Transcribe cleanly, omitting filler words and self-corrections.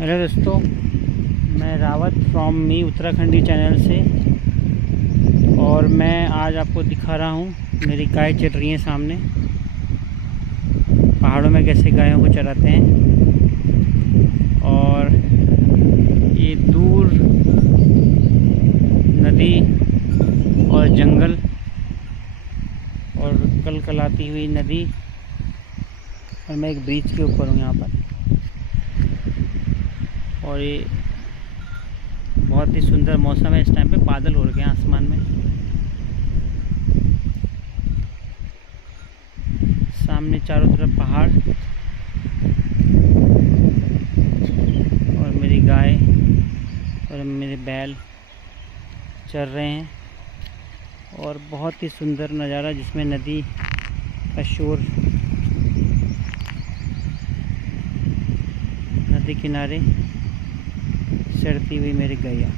Hello दोस्तों, मैं Rawat from me Uttarakhandi channel से। और मैं आज आपको दिखा रहा हूँ मेरी गाय चल रही है सामने। पहाड़ों में कैसे गायों को चराते हैं। और ये दूर नदी और जंगल और कलकलाती हुई नदी, और मैं एक ब्रिज के ऊपर हूँ यहाँ पर। और ये बहुत ही सुंदर मौसम है। इस टाइम पे बादल हो रखे हैं आसमान में। सामने चारों तरफ पहाड़ और मेरी गाय और मेरे बैल चल रहे हैं। और बहुत ही सुंदर नज़ारा, जिसमें नदी का शोर, नदी किनारे चरती हुई मेरी गैया।